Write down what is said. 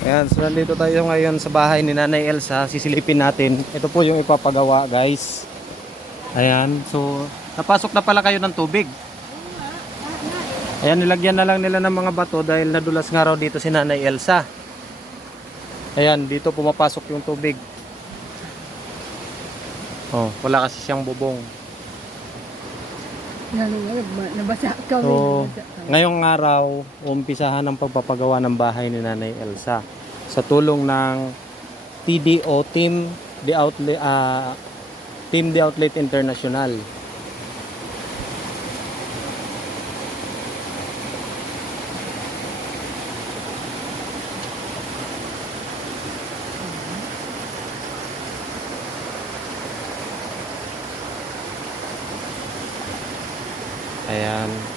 Ayan, so nandito tayo ngayon sa bahay ni Nanay Elsa. Sisilipin natin. Ito po yung ipapagawa, guys. Ayan, so napasok na pala kayo ng tubig. Ayan, nilagyan na lang nila ng mga bato dahil nadulas nga raw dito si Nanay Elsa. Ayan, dito pumapasok yung tubig. Oh, wala kasi siyang bubong. Nabasa ka. So, ngayong araw, umpisahan ang pagpapagawa ng bahay ni Nanay Elsa sa tulong ng TDO Team The Outlet Team The Outlet International. Ayan.